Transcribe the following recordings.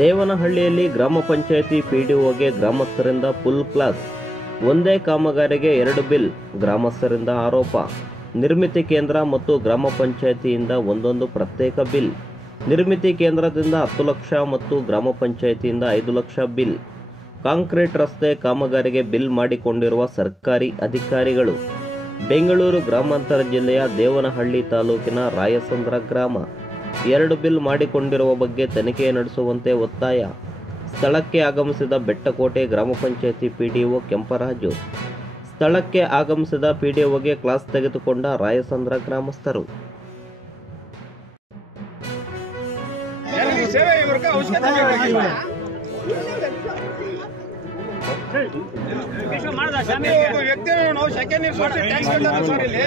ದೇವನಹಳ್ಳಿಯಲ್ಲಿ ಗ್ರಾಮ panchayat ಪಿಡಿಒಗೆ ಗ್ರಾಮಸ್ಥರಿಂದ full class. ಒಂದೇ ಕಾಮಗಾರಿಗೆ 2 ಬಿಲ್. ಗ್ರಾಮಸ್ಥರಿಂದ ಆರೋಪ. ನಿರ್ಮಿತಿ ಕೇಂದ್ರ ಮತ್ತು ಗ್ರಾಮ ಪಂಚಾಯಿತಿಯಿಂದ ಒಂದೊಂದು ಪ್ರತ್ಯೇಕ ಬಿಲ್. ನಿರ್ಮಿತಿ ಕೇಂದ್ರದಿಂದ 10 ಲಕ್ಷ ಮತ್ತು ಗ್ರಾಮ ಪಂಚಾಯಿತಿಯಿಂದ 5 ಲಕ್ಷ ಬಿಲ್. ಕಾಂಕ್ರೀಟ್ ರಸ್ತೆ ಕಾಮಗಾರಿಗೆ ಬಿಲ್ ಮಾಡಿಕೊಂಡಿರುವ ಸರ್ಕಾರಿ ಅಧಿಕಾರಿಗಳು. ಬೆಂಗಳೂರು ಗ್ರಾಮಾಂತರ ಜಿಲ್ಲೆಯ ದೇವನಹಳ್ಳಿ ತಾಲೂಕಿನ ರಾಯಸಂದ್ರ ಗ್ರಾಮ 2 ಬಿಲ್ ಮಾಡಿಕೊಂಡಿರುವ ಬಗ್ಗೆ ತನಿಖೆ ನಡೆಸುವಂತೆ ಒತ್ತಾಯ. ಸ್ಥಳಕ್ಕೆ ಆಗಮಿಸಿದ ಬೆಟ್ಟಕೋಟೆ ಗ್ರಾಮ ಪಂಚಾಯಿತಿ ಪಿಡಿಒ ಕೆಂಪರಾಜು. ಸ್ಥಳಕ್ಕೆ ಆಗಮಿಸಿದ ಪಿಡಿಒಗೆ ಕ್ಲಾಸ್ ತೆಗೆದುಕೊಂಡ ರಾಯಸಂದ್ರ ಗ್ರಾಮಸ್ಥರು. ವ್ಯಕ್ತಿ ನಾವು ಸೆಕೆಂಡ್ ಇಯರ್ ಟ್ಯಾಕ್ಸ್ ಸರ್ ಇಲ್ಲಿ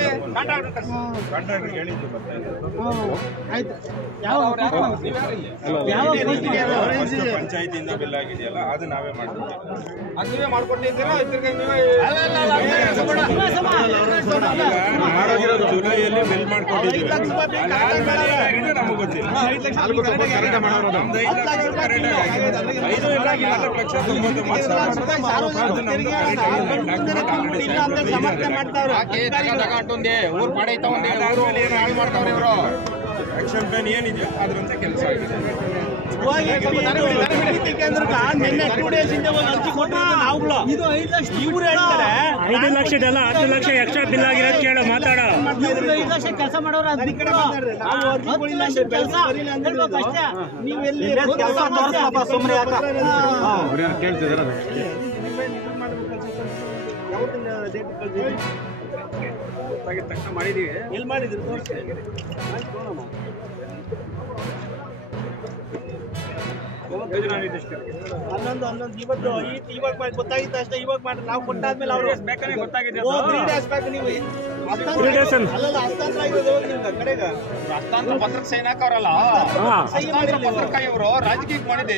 ಪಂಚಾಯತಿಯಿಂದ ಬಿಲ್ ಆಗಿದೆಯಲ್ಲ ಅದು ನಾವೇ ನೀವೇ ಮಾಡ್ಕೊಟ್ಟಿದ್ದೀರಾ? ಜುಲೈಯಲ್ಲಿ ಬಿಲ್ ಮಾಡ್ಕೊಟ್ಟಿದ್ದೀವಿ. ನಮಗೆ ಗೊತ್ತಿಲ್ಲ. 5 ಊರ್ ಪಡೈತಾ ಮಾಡ್ತಾವ್ರೆ ಇವರು. ಆಕ್ಷನ್ ಪ್ಲಾನ್ ಏನಿದೆ ಅದರಂತೆ ಕೆಲಸ ಆಗಿದೆ. ಕೇಂದ್ರಕ್ಕೆ ನಿನ್ನೆ 2 days ಹಿಂದೆ ಒಂದು ಅರ್ಜಿ ಕೊಟ್ಟಿದ್ದೀವಿ ನಾವುಗಳು. ಇದು 5 ಲಕ್ಷ ಇವ್ರು ಹೇಳ್ತಾರೆ 5 ಲಕ್ಷದಲ್ಲ 10 ಲಕ್ಷ ಎಕ್ಸ್ಟ್ರಾ ಬಿಲ್ ಆಗಿರೋದು ಕೇಳೋ ಮಾತಾಡೋ. 5 ಲಕ್ಷ ಕೆಲಸ ಮಾಡೋರು ಕೆಲಸ ಹೇಳ್ಬೇಕಷ್ಟೇ. ನೀವು ಎಲ್ಲಿ ಕೆಲಸ ಸುಮ್ಮನೆ ಕೇಳ್ತಿದಾರೆ ತಕ್ಷಣ ಮಾಡಿದೀವಿ. ಎಲ್ಲಿ ಮಾಡಿದ್ರಿ ತೋರಿಸಿ. 11 ಇವಾಗ ಗೊತ್ತಾಗಿತ್ತು ಅಷ್ಟೇ. ಇವಾಗ ಮಾಡಿ ನಾವು ಕೊಟ್ಟಾದ್ಮೇಲೆ ಅವರು ಗೊತ್ತಾಗಿದೆ. 3 days ಬ್ಯಾಕ್ ನೀವು ಅಲ್ಲಲ್ಲ ಹಸ್ತಾಂತರ ಆಗಿರೋದು ನಿಮ್ಗೆ ಕಡೆಗೆ ಹಸ್ತಾಂತರ ಪತ್ರಕ್ಕೆ ಸೈನ್ ಹಾಕವ್ರಲ್ಲ. ಹಸ್ತಾಂತರ ಪತ್ರಕ್ಕೆ ಇವರು ರಾಜಕೀಯಕ್ಕೆ ಮಾಡಿದೆ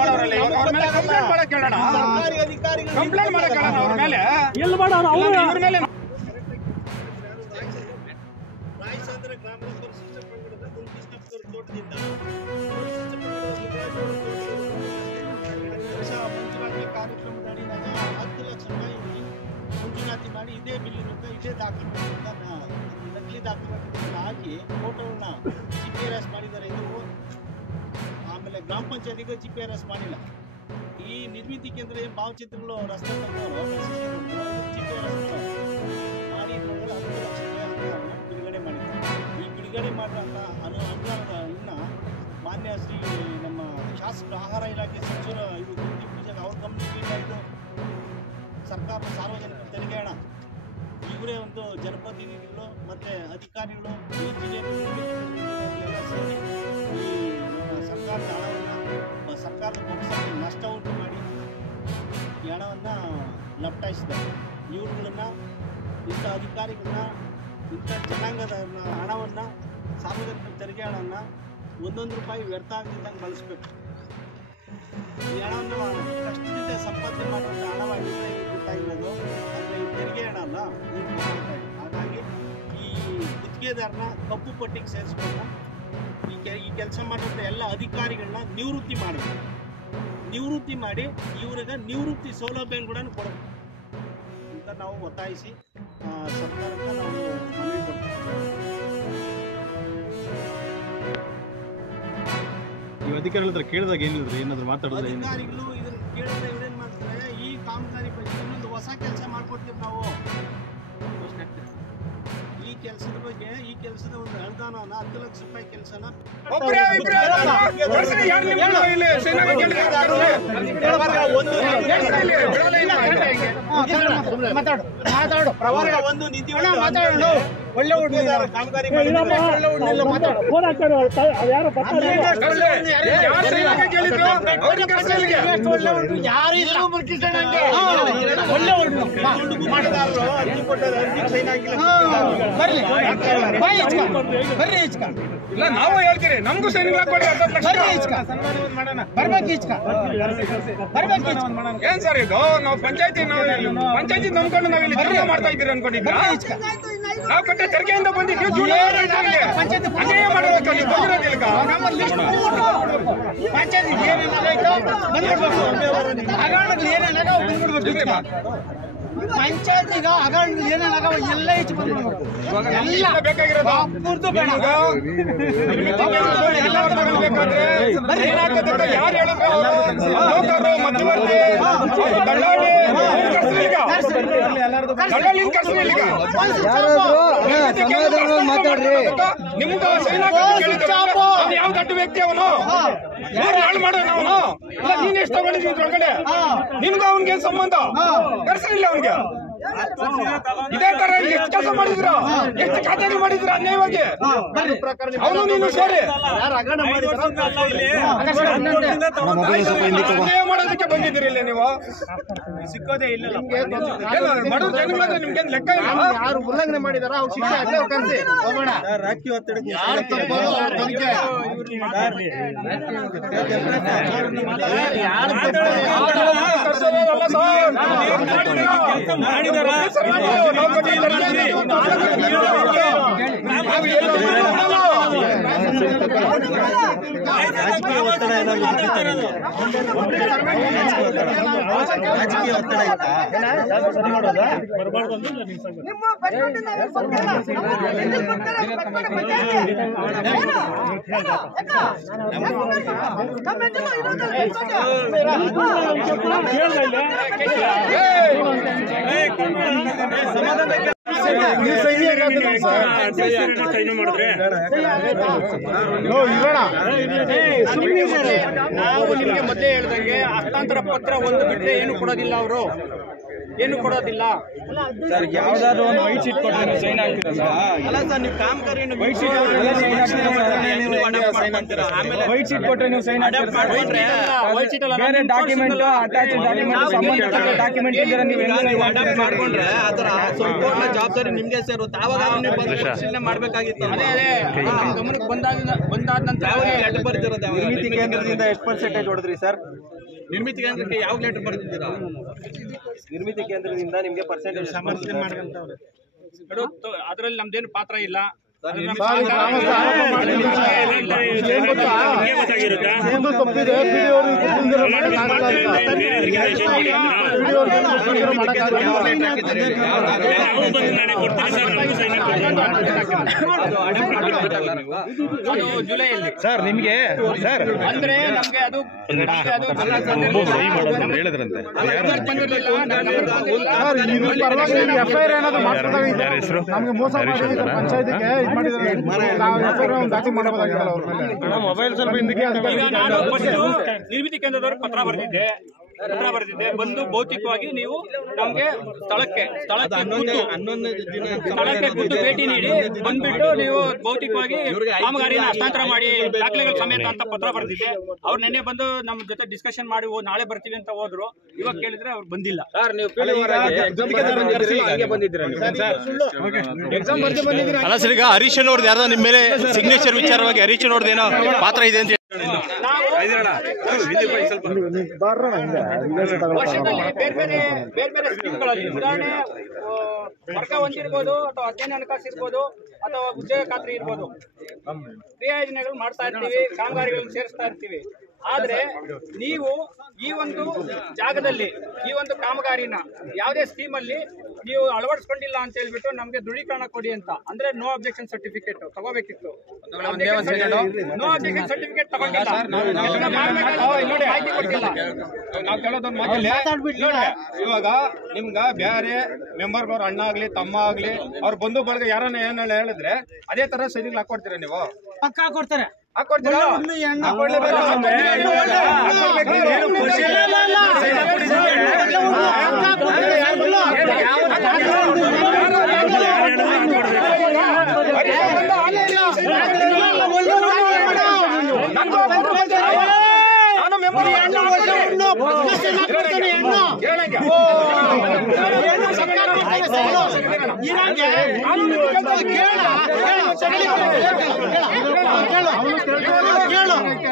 ಮಾಡೋರಲ್ಲ. ಅವ್ರ ಮೇಲೆ ಕಂಪ್ಲೇಂಟ್ ಮಾಡಕ್ ಹೇಳೋಣ. ಸರ್ಕಾರಿ ಅಧಿಕಾರಿಗಳು ಕಂಪ್ಲೇಂಟ್ ಮಾಡಕ್ ಹೇಳೋಣ ಅವ್ರ ಮೇಲೆ. ಎಲ್ಲಿ ಮಾಡೋಣ ಅವ್ರ ಮೇಲೆ. ರಾಯಸಂದ್ರ ಗ್ರಾಮಸ್ಥರು ಸಿಸ್ಟಮ್ ಮಾಡಿರೋದು ಗುಂಪಿಸ್ತಪ್ಪ ತೋಟದಿಂದ ಮಂಜೂರಾತಿ ಕಾರ್ಯಕ್ರಮದ ಅಡಿನಾಗ 10 ಲಕ್ಷ ರೂಪಾಯಿ ಮಂಜೂರಾತಿ ಮಾಡಿ ಇದೇ ಬಿಲ್ ಇರುತ್ತೆ, ಇದೇ ದಾಖಲೆ ನಕಲಿ ದಾಖಲೆಗಳನ್ನ ಹಾಕಿ ಫೋಟೋಗಳನ್ನ GPRS ಮಾಡಿದ್ದಾರೆ. ಇದು ಆಮೇಲೆ ಗ್ರಾಮ ಪಂಚಾಯತಿಗೆ GPRS ಮಾಡಿಲ್ಲ. ಈ ನಿರ್ಮಿತಿ ಕೇಂದ್ರ ಭಾವಚಿತ್ರಗಳು ರಸ್ತೆ ತಂದವರು GPRS ಮಾಡಿ 10 ಲಕ್ಷ ರೂಪಾಯಿ ಬಿಡುಗಡೆ ಮಾಡಿದ್ದಾರೆ. ಈ ಬಿಡುಗಡೆ ಮಾಡಿದಂಥ ಅನುದಾನದ ಇನ್ನು ಮಾನ್ಯ ಶ್ರೀ ನಮ್ಮ ಶಾಸಕರು ಆಹಾರ ಇಲಾಖೆ ಸಚಿವರು ಇದು ಗುರುತಿ ಪೂಜೆಗೆ ಅವ್ರ ಗಮನಕ್ಕೆ ಇದು ಸರ್ಕಾರದ ಸಾರ್ವಜನಿಕ ತೆರಿಗೆ ಹಣ ಇವರೇ ಒಂದು ಜನಪ್ರತಿನಿಧಿಗಳು ಮತ್ತು ಅಧಿಕಾರಿಗಳು ಇಂಜಿನಿಯರ್ಗಳೆಲ್ಲ ಸೇರಿ ಈ ನಮ್ಮ ಸರ್ಕಾರದ ಹಣವನ್ನು ಸರ್ಕಾರದ ಪಕ್ಷಕ್ಕೆ ನಷ್ಟ ಉಂಟು ಮಾಡಿ ಈ ಹಣವನ್ನು ಲಪಟಾಯಿಸಿದ್ದಾರೆ. ಇವ್ರುಗಳನ್ನ ಇಂಥ ಅಧಿಕಾರಿಗಳನ್ನ ಇಂಥ ಜನಾಂಗದ ಹಣವನ್ನು ಸಾರ್ವಜನಿಕ ತೆರಿಗೆ ಹಣವನ್ನು 1 ರೂಪಾಯಿ ವ್ಯರ್ಥ ಆಗದಿದ್ದಂಗೆ ಬಳಸಬೇಕು. ಈ ಹಣವನ್ನು ಕಷ್ಟದಿಂದ ಸಂಪಾದನೆ ಮಾಡುವಂಥ ಹಣವಾಗಿದ್ದರೆ ಇವ್ರು ಗೊತ್ತಾಗಿರೋದು. ಅಂದರೆ ಈ ತೆರಿಗೆ ಹಣ ಅಲ್ಲ ಇವ್ರು. ಹಾಗಾಗಿ ಈ ಗುತ್ತಿಗೆದಾರನ ಕಪ್ಪು ಪಟ್ಟಿಗೆ ಸೇರಿಸ್ಬೇಕು. ಈ ಕೆಲಸ ಮಾಡುವಂಥ ಎಲ್ಲ ಅಧಿಕಾರಿಗಳನ್ನ ನಿವೃತ್ತಿ ಮಾಡಬೇಕು. ನಿವೃತ್ತಿ ಮಾಡಿ ಇವ್ರಿಗೆ ನಿವೃತ್ತಿ ಸೌಲಭ್ಯನ ಕೂಡ ಕೊಡಬೇಕು ಅಂತ ನಾವು ಒತ್ತಾಯಿಸಿ ಸರ್ಕಾರಕ್ಕೆ ನಾವು ಮನವಿ ಕೊಡ್ತೀವಿ. ನೀವು ಅಧಿಕಾರಿಗಳ ಹತ್ರ ಕೇಳಿದಾಗ ಏನಿಲ್ಲ, ಏನಾದ್ರು ಮಾತಾಡೋದು? ಅಧಿಕಾರಿಗಳು ಇದನ್ನು ಕೇಳಿದ್ರೆ ಇವ್ರೇನು ಮಾಡ್ತಾರೆ, ಈ ಕಾಮಗಾರಿ ಬಗ್ಗೆ ಇನ್ನೊಂದು ಹೊಸ ಕೆಲಸ ಮಾಡ್ಕೊಡ್ತೀವಿ ನಾವು. ಈ ಕೆಲಸದ ಬಗ್ಗೆ ಈ ಕೆಲಸದ ಒಂದು ಅನುದಾನನ 10 ಲಕ್ಷ ರೂಪಾಯಿ ಕೆಲಸನ ಪ್ರವರ್ಗ ಒಂದು ನಿಧಿ ಒಳ್ಳೆ ಕಾಮಗಾರಿ ಇಲ್ಲ ನಾವು ಹೇಳ್ತೀರಿ ನಮಗೂ ಸೈನ್ ಏನ್ ಸರ್ ಇದು? ನಾವು ಪಂಚಾಯತಿ ನಂಬ್ಕೊಂಡು ನಾವ್ ಇಲ್ಲಿ ಮಾಡ್ತಾ ಇದ್ದೀರಿ ಅನ್ಕೊಂಡಿದ್ದೀರಾ? ನಾವು ಕಟ್ಟ ತೆರಿಗೆಯಿಂದ ಬಂದಿದ್ದೀವಿ. ಅನ್ಯಾಯ ಮಾಡಬೇಕು ನೀವು ಬಂದಿರೋದಿಲ್ಲ. ಪಂಚಾಯತಿಗ ಹಗರಣ ಏನೇನಾಗವ ಎಲ್ಲ ಹೆಚ್ಚು ಬಂದ್ಬಿಡ್ಬೇಕು. ಎಲ್ಲ ಬೇಕಾಗಿರೋದು ಪೂರ್ತಿ ಬೇಡ. ಏನಾಗ್ತದೆ ಯಾರು ಹೇಳಿದ್ರು? ಲೋಕರು ಮಧ್ಯವರ್ತಿ ದಳ್ಳಾಳಿ ಕರ್ಸಲಿಲ್ಲ. ನಿಮ್ದು ಯಾವ ದೊಡ್ಡ ವ್ಯಕ್ತಿ ಅವನು ಹಾಳು ಮಾಡೋನು ಅವನು. ನೀನ್ ಎಷ್ಟು ತಗೊಂಡಿದ್ದೀನಿ ಒಳಗಡೆ ನಿನ್ಗೂ ಅವನ್ಗೆ ಸಂಬಂಧ ಕರ್ಸಲಿಲ್ಲ ಅವನ್ಗೆ. ಇದೇ ತರ ಎಷ್ಟು ಕೆಲಸ ಮಾಡಿದ್ರ, ಎಷ್ಟು ಖಾತೆಗಳು ಮಾಡಿದ್ರ ಅನ್ಯಾಯವಾಗಿ. ಅವನು ನೀನು ಸೇರಿ ಅನ್ಯಾಯ ಮಾಡೋದಕ್ಕೆ ಬಂದಿದ್ದೀರಿ ಇಲ್ಲಿ ನೀವು. ಸಿಕ್ಕೋದೇ ಇಲ್ಲ. ಬಡವ್ರ ಜನಗಳಂದ್ರೆ ನಿಮ್ಗೇನು ಲೆಕ್ಕ ಇಲ್ಲ. ಯಾರು ಉಲ್ಲಂಘನೆ ಮಾಡಿದಾರ ಅವ್ರು ಶಿಕ್ಷೆ ಅಲ್ಲೇ ಕಳಿಸಿ ಹೋಗೋಣ. ಯಾರು ತಪ್ಪೋದು ಅವ್ರ ತನಿಖೆ. ರಾಜಕೀಯ ಒತ್ತಡ ಸರಿ ಮಾಡೋದಾ? ನಾವು ನಿಮಗೆ ಮೊದಲೇ ಹೇಳ್ದಂಗೆ ಹಸ್ತಾಂತರ ಪತ್ರ ಒಂದು ಬಿಟ್ರೆ ಏನು ಕೊಡೋದಿಲ್ಲ. ಅವರು ಏನು ಕೊಡೋದಿಲ್ಲ ಸರ್. ಯಾವ್ದಾದ್ರು ಒಂದು ವೈಟ್ ಶೀಟ್ ಕೊಟ್ಟರೆ ನೀವು ಸೈನ್ ಆಗ್ತೀರಾ? ಅಲ್ಲ ಸರ್, ನೀವು ಕಾಮಗಾರಿಯನ್ನು ವೈಟ್ ಶೀಟ್ ವೈಟ್ ಶೀಟ್ ಕೊಟ್ಟರೆ ನೀವು ಸೈನ್ ಆಗ್ತೀರಾ? ಬೇರೆ ಡಾಕ್ಯುಮೆಂಟ್ ಅಟ್ಯಾಚ್ ಡಾಕ್ಯುಮೆಂಟ್ ಸಂಬಂಧಪಟ್ಟ ಡಾಕ್ಯುಮೆಂಟ್ ಇದ್ದರೆ ನೀವು ಅಡಾಪ್ಟ್ ಮಾಡ್ಕೊಂಡ್ರೆ ಅದರ ಸಂಪೂರ್ಣ ಜವಾಬ್ದಾರಿ ನಿಮ್ಗೆ ಸೇರುತ್ತೆ. ಆವಾಗ ನೀವು ಬಂದು ಪರಿಶೀಲನೆ ಮಾಡಬೇಕಾಗಿತ್ತು. ಅದೇ ಗಮನಕ್ಕೆ ಬಂದಾದ ನಂತರ ಲೆಟರ್ ಬರ್ತಿರೋದು. ನಿರ್ಮಿತಿ ಕೇಂದ್ರದಿಂದ ಎಷ್ಟು ಪರ್ಸೆಂಟೇಜ್ ಹೊಡೆದ್ರಿ ಸರ್? ನಿರ್ಮಿತಿ ಕೇಂದ್ರಕ್ಕೆ ಯಾವ ಲೆಟರ್ ಬರ್ತಿದ್ದೀರಾ? ನಿರ್ಮಿತಿ ಕೇಂದ್ರದಿಂದ ನಿಮಗೆ ಪರ್ಸೆಂಟೇಜ್ ಅದರಲ್ಲಿ ನಮ್ದೇನು ಪಾತ್ರ ಇಲ್ಲ. ಅದು ಜುಲೈಯಲ್ಲಿ ಸರ್. ನಿಮಗೆ ಸರ್ ಅಂದ್ರೆ ನಮ್ಗೆ ಅದು ಹೇಳಿದ್ರಂತೆ ಮೊಬೈಲ್ ಸ್ವಲ್ಪ ನಿರ್ಮಿತಿ ಕೇಂದ್ರದವರು ಪತ್ರ ಬರೆದಿದ್ದೆ ಬಂದು ಭೌತಿಕವಾಗಿ ನೀವು ನಮ್ಗೆ ಸ್ಥಳಕ್ಕೆ ಖುದ್ದು ಭೇಟಿ ನೀಡಿ ಬಂದ್ಬಿಟ್ಟು ನೀವು ಭೌತಿಕವಾಗಿ ಕಾಮಗಾರಿನ ಹಸ್ತಾಂತರ ಮಾಡಿ ದಾಖಲೆಗಳ ಸಮೇತ ಅಂತ ಪತ್ರ ಬರೆದಿದ್ದೆ. ಅವ್ರು ನಿನ್ನೆ ಬಂದು ನಮ್ಮ ಜೊತೆ ಡಿಸ್ಕಷನ್ ಮಾಡಿ ನಾಳೆ ಬರ್ತೀವಿ ಅಂತ ಹೋದ್ರು. ಇವಾಗ ಕೇಳಿದ್ರೆ ಅವ್ರು ಬಂದಿಲ್ಲ. ಅಲ್ಲ ಸರ್, ಈಗ ಹರೀಶ್ ಅವ್ರದ್ದು ಯಾರ್ದೋ ನಿಮ್ಮ ಮೇಲೆ ಸಿಗ್ನೇಚರ್ ವಿಚಾರವಾಗಿ ಹರೀಶ್ ಅವ್ರದ್ದು ಏನೋ ಪಾತ್ರ ಇದೆ ಅಂತ ವರ್ಷದಲ್ಲಿ ಬೇರೆ ಬೇರೆ ಸ್ಕೀಮ್ಗಳಲ್ಲಿ ಉದಾಹರಣೆ ವರ್ಗ ಹೊಂದಿರ್ಬೋದು, ಅಥವಾ ಅಧ್ಯಯನ ಹಣಕಾಸು ಇರ್ಬೋದು, ಅಥವಾ ಉದ್ಯೋಗ ಖಾತ್ರಿ ಇರ್ಬೋದು, ಕ್ರಿಯಾ ಯೋಜನೆಗಳು ಮಾಡ್ತಾ ಇರ್ತೀವಿ, ಕಾಮಗಾರಿಗಳನ್ನು ಸೇರಿಸ್ತಾ ಇರ್ತೀವಿ. ಆದ್ರೆ ನೀವು ಈ ಒಂದು ಜಾಗದಲ್ಲಿ ಈ ಒಂದು ಕಾಮಗಾರಿನ ಯಾವುದೇ ಸ್ಕೀಮ್ ಅಲ್ಲಿ ನೀವು ಅಳವಡಿಸ್ಕೊಂಡಿಲ್ಲ ಅಂತ ಹೇಳ್ಬಿಟ್ಟು ನಮ್ಗೆ ದೃಢೀಕರಣ ಕೊಡಿ ಅಂತ, ಅಂದ್ರೆ ನೋ ಅಬ್ಜೆಕ್ಷನ್ ಸರ್ಟಿಫಿಕೇಟ್ ತಗೋಬೇಕಿತ್ತು. ನೋ ಅಬ್ಜೆಕ್ಷನ್ ಸರ್ಟಿಫಿಕೇಟ್ ತಗೊಂಡಿಲ್ಲ. ಇವಾಗ ನಿಮ್ಗ ಬೇರೆ ಮೆಂಬರ್ ಅವ್ರ ಅಣ್ಣ ಆಗ್ಲಿ ತಮ್ಮ ಆಗ್ಲಿ ಅವ್ರ ಬಂಧು ಬಳಗ ಯಾರನ್ನ ಏನ ಹೇಳಿದ್ರೆ ಅದೇ ತರ ಸೈನಿಗೆ ಹಾಕೊಡ್ತೀರಾ ನೀವು? ಪಕ್ಕ ಕೊಡ್ತಾರೆ. ಹಾಕೊಡ್ತೀರಾ?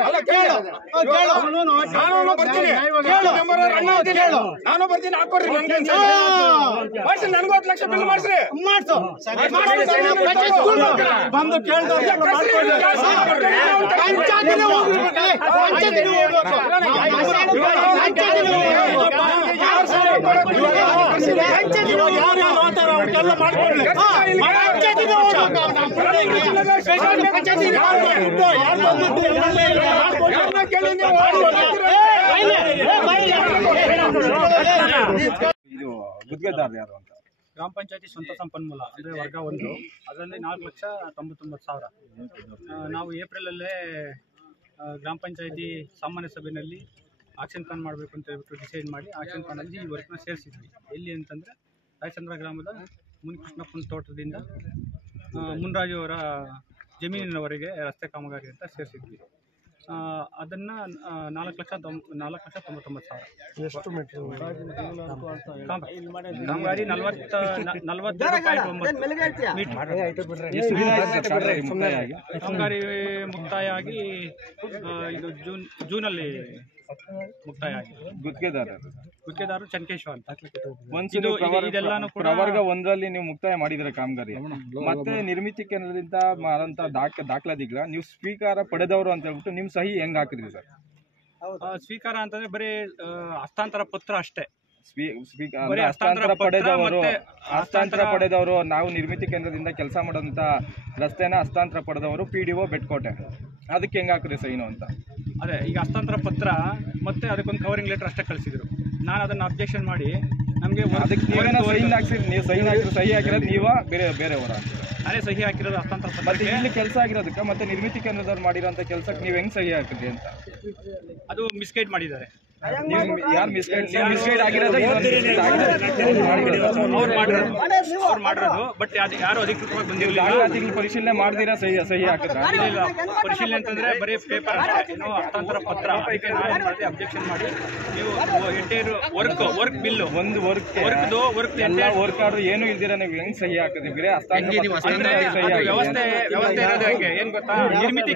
ಅಲ್ಲ ಕೇಳು, ನಾನು ಬರ್ತೀನಿ, ನಾನು ಬರ್ತೀನಿ, ಹಾಕೋರಿ ನನ್ಗೆ ಮಾಡಿಸಿ, ನನಗೂ 10 ಲಕ್ಷ ಬಿಲ್ ಮಾಡಿಸ್ರಿ, ಬಂದು ಗುತ್ತಿಗೆದಾರರು ಯಾರು ಅಂತ ಗ್ರಾಮ ಪಂಚಾಯತಿ ಸ್ವಂತ ಸಂಪನ್ಮೂಲ ಅಂದರೆ ವರ್ಗ 1 ಅದರಲ್ಲಿ 4,99,000. ನಾವು ಏಪ್ರಿಲಲ್ಲೇ ಗ್ರಾಮ ಪಂಚಾಯತಿ ಸಾಮಾನ್ಯ ಸಭೆಯಲ್ಲಿ ಆಕ್ಷನ್ ಪ್ಲಾನ್ ಮಾಡಬೇಕು ಅಂತ ಹೇಳ್ಬಿಟ್ಟು ಡಿಸೈಡ್ ಮಾಡಿ ಆಕ್ಷನ್ ಪ್ಲಾನಲ್ಲಿ ಈ ವರ್ಕ್ನ ಸೇರಿಸಿದ್ವಿ. ಎಲ್ಲಿ ಅಂತಂದರೆ ರಾಯಚಂದ್ರ ಗ್ರಾಮದ ಮುನಿಕೃಷ್ಣಪ್ಪನ ತೋಟದಿಂದ ಮುನ್ರಾಜು ಅವರ ಜಮೀನಿನವರೆಗೆ ರಸ್ತೆ ಕಾಮಗಾರಿ ಅಂತ ಸೇರಿಸಿದ್ವಿ. ಅದನ್ನು 4,99,000. ಎಷ್ಟು ಮೀಟರ್ ಕಾಮಗಾರಿ 40.9 ಕಾಮಗಾರಿ ಮುಕ್ತಾಯ ಆಗಿ ಇದು ಜೂನಲ್ಲಿ ಮುಕ್ತಾಯ ಆಗಿದೆ. ಗುತ್ತಿಗೆದಾರರು ಚನ್ಕೇಶ್ವ ಅಂತ. ಇದೆಲ್ಲಾನು ಕೂಡ ಪ್ರವರ್ಗ 1ರಲ್ಲಿ ನೀವು ಮುಕ್ತಾಯ ಮಾಡಿದ್ರೆ ಕಾಮಗಾರಿ, ಮತ್ತೆ ನಿರ್ಮಿತಿ ಕೇಂದ್ರದಿಂದ ಆದಂತ ದಾಖಲಾತಿಗಳ ನೀವು ಸ್ವೀಕಾರ ಪಡೆದವರು ಅಂತ ಹೇಳ್ಬಿಟ್ಟು ನಿಮ್ ಸಹಿ ಹೆಂಗ್ ಹಾಕಿದ್ರಿ ಸರ್? ಸ್ವೀಕಾರ ಅಂತಂದ್ರೆ ಬರೀ ಹಸ್ತಾಂತರ ಪತ್ರ ಅಷ್ಟೇ. ಹಸ್ತಾಂತರ ಪಡೆದವರು ನಾವು ನಿರ್ಮಿತಿ ಕೇಂದ್ರದಿಂದ ಕೆಲಸ ಮಾಡೋಂತ ರಸ್ತೆನ ಹಸ್ತಾಂತರ ಪಡೆದವರು PDO ಬೆಟ್ಕೋಟೆ, ಅದಕ್ಕೆ ಹೆಂಗ್ ಹಾಕಿದ್ರಿ ಸೈನು ಅಂತ? ಅದೇ ಈಗ ಹಸ್ತಾಂತರ ಪತ್ರ ಮತ್ತೆ ಅದಕ್ಕೊಂದು ಕವರಿಂಗ್ ಲೆಟರ್ ಅಷ್ಟೇ ಕಳಿಸಿದ್ರು. ನಾನು ಅದನ್ನ ಅಬ್ಜೆಕ್ಷನ್ ಮಾಡಿ ನಮಗೆ ಸಹಿ ಹಾಕಿರೋದು ನೀವ ಬೇರೆಯವರ? ನಾನೇ ಸಹಿ ಹಾಕಿರೋದು ಹಸ್ತಾಂತರ ಪತ್ರ. ಇಲ್ಲಿ ಕೆಲಸ ಆಗಿರೋದಕ್ಕೆ ಮತ್ತೆ ನಿರ್ಮಿತಿ ಕೇಂದ್ರದವ್ರು ಮಾಡಿರೋಂಥ ಕೆಲಸಕ್ಕೆ ನೀವು ಹೆಂಗ್ ಸಹಿ ಹಾಕಿದ್ರಿ ಅಂತ? ಅದು ಮಿಸ್ಗೈಡ್ ಮಾಡಿದ್ದಾರೆ. ಯಾರು ಮಿಸ್ಗೈಡ್ ಆಗಿರೋದು? ಅವ್ರು ಮಾಡಿರೋದು, ಬಟ್ ಯಾರು ಅಧಿಕೃತವಾಗಿ ಬಂದಿರಲಿಲ್ಲ. ಪರಿಶೀಲನೆ ಮಾಡ್ದಿರಾ ಸಹಿ ಹಾಕಿದ್ರ? ಇಲ್ಲ, ಪರಿಶೀಲನೆ ಅಂತಂದ್ರೆ ಬರೀ ಪೇಪರ್ ಏನೋ ಹಸ್ತಾಂತರ ಪತ್ರ. ಅದಕ್ಕೆ ನಾನು ಮಾಡಿದೆ ಅಬ್ಜೆಕ್ಷನ್ ಮಾಡಿ ನೀವು ಎಂಟೈರ್ ವರ್ಕ್ ಬಿಲ್ ಒಂದು ವರ್ಕ್ ಆರ್ಡರ್ ಏನು ಇಲ್ದಿರ ನೀವು ಹೆಂಗ್ ಸಹಿ ಹಾಕಿದ್ರಿ? ಬೇರೆ ವ್ಯವಸ್ಥೆ ಇರೋದು ಹೆಂಗೆ ಏನ್ ಗೊತ್ತಾ? ನಿರ್ಮಿತಿ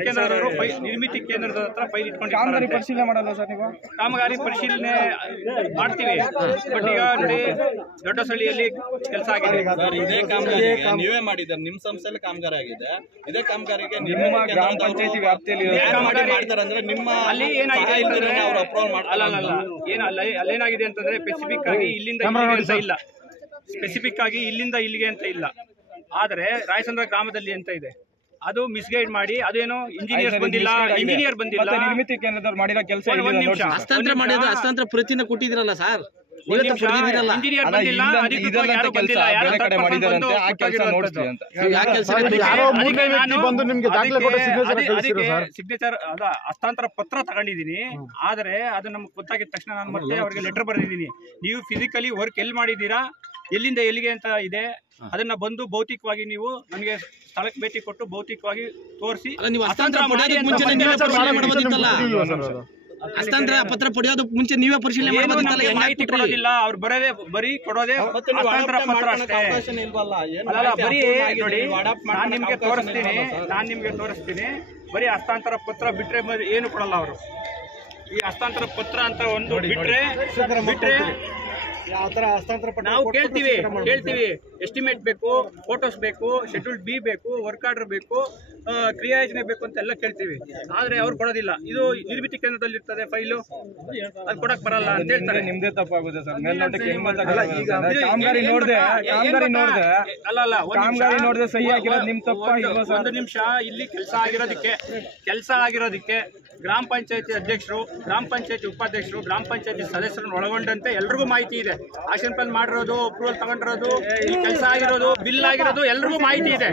ಕೇಂದ್ರದ ಹತ್ರ ಫೈಲ್ ಇಟ್ಕೊಂಡು ಕಾಮಗಾರಿ ಪರಿಶೀಲನೆ ಮಾಡಲ್ಲ ಸರ್ ನೀವು? ಕಾಮಗಾರಿ ಪರಿಶೀಲನೆ ಮಾಡ್ತೀವಿ, ಬಟ್ ಈಗ ನೋಡಿ ದೊಡ್ಡಸಳ್ಳಿಯಲ್ಲಿ ಕೆಲಸ ಆಗಿದೆ. ಇದೇ ಕಾಮಗಾರಿ ನೀವೇ ಮಾಡಿದ್ದಾರೆ, ನಿಮ್ಮ ಸಂಸ್ಥೆಯಲ್ಲಿ ಕಾಮಗಾರಿ ಆಗಿದೆ. ಇದೇ ಕಾಮಗಾರಿಗೆ ನಿಮ್ಮ ಗ್ರಾಮ ಪಂಚಾಯತಿ ವ್ಯಾಪ್ತಿಯಲ್ಲಿ ಮಾಡ್ತಾರೆ ಅಂದ್ರೆ ನಿಮ್ಮ ಅಲ್ಲಿ ಏನಾಗಿದೆ ಅವರು ಅಪ್ರೂವಲ್ ಮಾಡ್ತಾರೆ. ಅಲ್ಲೇನಾಗಿದೆ ಅಂತಂದ್ರೆ ಸ್ಪೆಸಿಫಿಕ್ ಆಗಿ ಇಲ್ಲಿಂದ ಇಲ್ಲಿಗೆ ಅಂತ ಇಲ್ಲ, ಸ್ಪೆಸಿಫಿಕ್ ಆಗಿ ಇಲ್ಲಿಂದ ಇಲ್ಲಿಗೆ ಅಂತ ಇಲ್ಲ. ಆದ್ರೆ ರಾಯಚಂದ್ರ ಗ್ರಾಮದಲ್ಲಿ ಅಂತ ಇದೆ. ಅದು ಮಿಸ್ಗೈಡ್ ಮಾಡಿ ಅದೇನೋ ಇಂಜಿನಿಯರ್ ಬಂದಿಲ್ಲ. ನಿರ್ಮಿತಿ ಕೇಂದ್ರದವ್ರು ಮಾಡಿರೋ ಕೆಲಸ ಹಸ್ತಾಂತರ ಪ್ರತಿನ ಕೊಟ್ಟಿದ್ರಲ್ಲ ಸರ್, ಇಂಜಿನಿಯರ್ ಬಂದಿಲ್ಲ, ಯಾರು ಬಂದಿಲ್ಲ, ಸಿಗ್ನೇಚರ್ ಅದ ಹಸ್ತಾಂತರ ಪತ್ರ ತಗೊಂಡಿದ್ದೀನಿ. ಆದ್ರೆ ಅದು ನಮ್ಗೆ ಗೊತ್ತಾಗಿದ ತಕ್ಷಣ ನಾನು ಮತ್ತೆ ಅವ್ರಿಗೆ ಲೆಟರ್ ಬರೆದಿದ್ದೀನಿ. ನೀವು ಫಿಸಿಕಲಿ ವರ್ಕ್ ಎಲ್ಲಿ ಮಾಡಿದ್ದೀರಾ, ಎಲ್ಲಿಂದ ಎಲ್ಲಿಗೆ ಅಂತ ಇದೆ, ಅದನ್ನ ಬಂದು ಭೌತಿಕವಾಗಿ ನೀವು ನನಗೆ ಸ್ಥಳಕ್ಕೆ ಭೇಟಿ ಕೊಟ್ಟು ಭೌತಿಕವಾಗಿ ತೋರಿಸಿ. ಹಸ್ತಾಂತರ ಪತ್ರ ಪಡೆಯೋದಕ್ಕೆ ಮುಂಚೆ ನೀವೇ ಪರಿಶೀಲನೆ ಮಾಡಬೇಕಂತಲ್ಲ? ಮಾಹಿತಿ ಕೊಡೋದಿಲ್ಲ ಅವ್ರು, ಬರೀ ಕೊಡೋದೇ ಹಸ್ತಾಂತರ ಪತ್ರ ಅಷ್ಟೇ. ಬರೀ ನೋಡಿ, ನಾನು ನಿಮ್ಗೆ ತೋರಿಸ್ತೀನಿ, ಬರೀ ಹಸ್ತಾಂತರ ಪತ್ರ ಬಿಟ್ರೆ ಏನು ಕೊಡಲ್ಲ ಅವರು. ಈ ಹಸ್ತಾಂತರ ಪತ್ರ ಅಂತ ಒಂದು ಬಿಟ್ರೆ ನಾವು ಕೇಳ್ತೀವಿ ಎಸ್ಟಿಮೇಟ್ ಬೇಕು, ಫೋಟೋಸ್ ಬೇಕು, ಶೆಡ್ಯೂಲ್ B ಬೇಕು, ವರ್ಕ್ ಆರ್ಡರ್ ಬೇಕು, ಕ್ರಿಯಾಯೋಜನೆ ಬೇಕು ಅಂತ ಎಲ್ಲ ಕೇಳ್ತೀವಿ. ಆದ್ರೆ ಅವ್ರು ಕೊಡೋದಿಲ್ಲ. ಇದು ನಿರ್ಮಿತಿ ಕೇಂದ್ರದಲ್ಲಿ ಇರ್ತದೆ ಫೈಲು, ಅದು ಕೊಡಕ್ ಬರಲ್ಲ ಅಂತ ಹೇಳ್ತಾರೆ. ನಿಮ್ದೇ ತಪ್ಪಾಗುತ್ತೆ ಸರ್. ಮೇಲ್ನೋಟಕ್ಕೆ ನೋಡಿದ್ರೆ ಸಹಿ ಆಗಿರೋದು ನಿಮ್ ತಪ್ಪ. ಒಂದು ನಿಮಿಷ, ಇಲ್ಲಿ ಕೆಲಸ ಆಗಿರೋದಕ್ಕೆ ಗ್ರಾಮ ಪಂಚಾಯತಿ ಅಧ್ಯಕ್ಷರು, ಗ್ರಾಮ ಪಂಚಾಯತಿ ಉಪಾಧ್ಯಕ್ಷರು, ಗ್ರಾಮ ಪಂಚಾಯತಿ ಸದಸ್ಯರನ್ನು ಒಳಗೊಂಡಂತೆ ಎಲ್ರಿಗೂ ಮಾಹಿತಿ ಇದೆ. ಆಕ್ಷನ್ ಪ್ಲಾನ್ ಮಾಡಿರೋದು, ಅಪ್ರೂವಲ್ ತಗೊಂಡಿರೋದು, ಕೆಲಸ ಆಗಿರೋದು, ಬಿಲ್ ಆಗಿರೋದು ಎಲ್ರಿಗೂ ಮಾಹಿತಿ ಇದೆ.